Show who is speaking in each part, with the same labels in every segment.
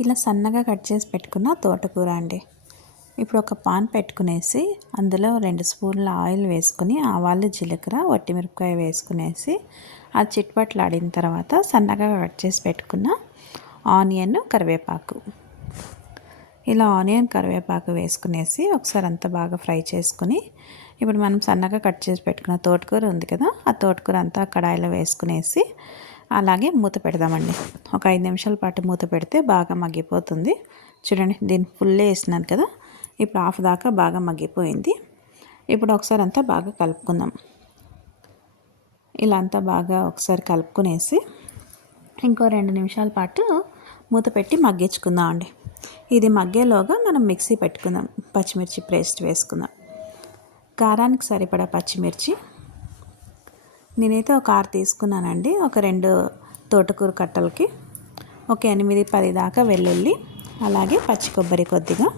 Speaker 1: ఇలా సన్నగా కట్ చేసి పెట్టుకున్న తోటకూర అండి. ఇప్పుడు ఒక పాన్ పెట్టుకునేసి అందులో రెండు స్పూన్ల ఆయిల్ వేసుకుని ఆవాలు జీలకర్ర వట్టిమిరపకాయ వేసుకునేసి అది చిట్పట్లాడిన తర్వాత సన్నగా కట్ చేసి పెట్టుకున్న ఆనియన్ కరివేపాకు. ఇలా ఆనియన్ కరివేపాకు వేసుకునేసి ఒకసారి అంతా బాగా ఫ్రై చేసుకుని ఇప్పుడు మనం సన్నగా కట్ చేసి పెట్టుకున్న తోటకూర ఉంది కదా ఆ తోటకూర అంతా కడాయిలో వేసుకునేసి అలాగే మూత పెడదామండి. ఒక ఐదు నిమిషాల పాటు మూత పెడితే బాగా మగ్గిపోతుంది. చూడండి దీన్ని ఫుల్లే వేసినాను కదా. ఇప్పుడు హాఫ్ దాకా బాగా మగ్గిపోయింది. ఇప్పుడు ఒకసారి అంతా బాగా కలుపుకుందాం. ఇలా అంతా బాగా ఒకసారి కలుపుకునేసి ఇంకో రెండు నిమిషాల పాటు మూత పెట్టి మగ్గించుకుందాం అండి. ఇది మగ్గేలోగా మనం మిక్సీ పెట్టుకుందాం. పచ్చిమిర్చి పేస్ట్ వేసుకుందాం. కారానికి సరిపడా పచ్చిమిర్చి నేనైతే ఒక ఆరు తీసుకున్నానండి. ఒక రెండు తోటకూర కట్టలకి ఒక ఎనిమిది పది దాకా వెల్లుల్లి అలాగే పచ్చి కొబ్బరి కొద్దిగా.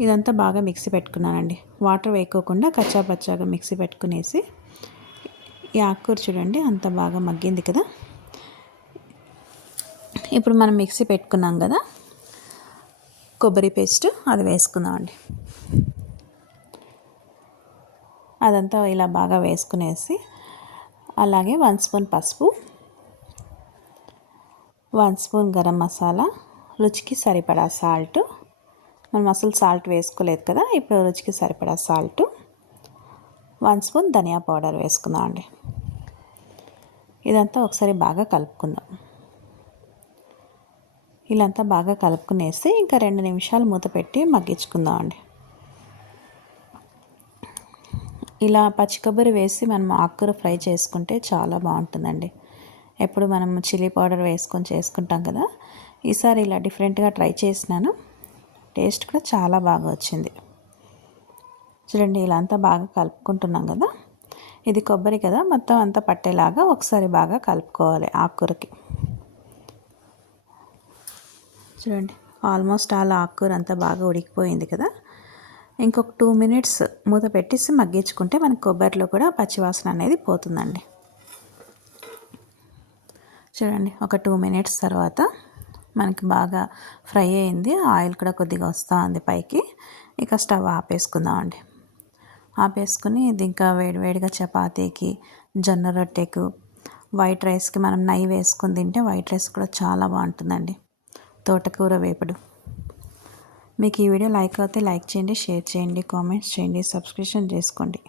Speaker 1: ఇదంతా బాగా మిక్సీ పెట్టుకున్నానండి. వాటర్ వేయకోకుండా కచ్చా పచ్చాగా మిక్సీ పెట్టుకునేసి ఈ ఆకుకూర చూడండి అంత బాగా మగ్గింది కదా. ఇప్పుడు మనం మిక్సీ పెట్టుకున్నాం కదా కొబ్బరి పేస్ట్ అది వేసుకుందామండి. అదంతా ఇలా బాగా వేసుకునేసి అలాగే వన్ స్పూన్ పసుపు వన్ స్పూన్ గరం మసాలా రుచికి సరిపడా సాల్ట్. మనం అసలు సాల్ట్ వేసుకోలేదు కదా ఇప్పుడు రుచికి సరిపడా సాల్ట్. వన్ స్పూన్ ధనియా పౌడర్ వేసుకుందాం అండి. ఇదంతా ఒకసారి బాగా కలుపుకుందాం. ఇలాంతా బాగా కలుపుకునేసి ఇంకా రెండు నిమిషాలు మూత పెట్టి మగ్గించుకుందాం అండి. ఇలా పచ్చి కొబ్బరి వేసి మనం ఆకుకూర ఫ్రై చేసుకుంటే చాలా బాగుంటుందండి. ఎప్పుడు మనం చిల్లీ పౌడర్ వేసుకొని చేసుకుంటాం కదా ఈసారి ఇలా డిఫరెంట్గా ట్రై చేసినాను. టేస్ట్ కూడా చాలా బాగా వచ్చింది. చూడండి ఇలా అంతా బాగా కలుపుకుంటున్నాం కదా. ఇది కొబ్బరి కదా మొత్తం అంతా పట్టేలాగా ఒకసారి బాగా కలుపుకోవాలి ఆకుకూరకి. చూడండి ఆల్మోస్ట్ అలా ఆకుకూర అంతా బాగా ఉడికిపోయింది కదా. ఇంకొక టూ మినిట్స్ మూత పెట్టేసి మగ్గించుకుంటే మనకి కొబ్బరిలో కూడా పచ్చివాసన అనేది పోతుందండి. చూడండి ఒక టూ మినిట్స్ తర్వాత మనకి బాగా ఫ్రై అయింది. ఆయిల్ కూడా కొద్దిగా వస్తూ ఉంది పైకి. ఇక స్టవ్ ఆపేసుకుందామండి. ఆపేసుకుని ఇది ఇంకా వేడివేడిగా చపాతీకి జొన్న రొట్టెకు వైట్ రైస్కి మనం నెయ్యి వేసుకుని తింటే వైట్ రైస్ కూడా చాలా బాగుంటుందండి. తోటకూర వేపుడు. మీకు ఈ వీడియో లైక్ అయితే లైక్ చేయండి షేర్ చేయండి కామెంట్స్ చేయండి సబ్స్క్రిప్షన్ చేసుకోండి.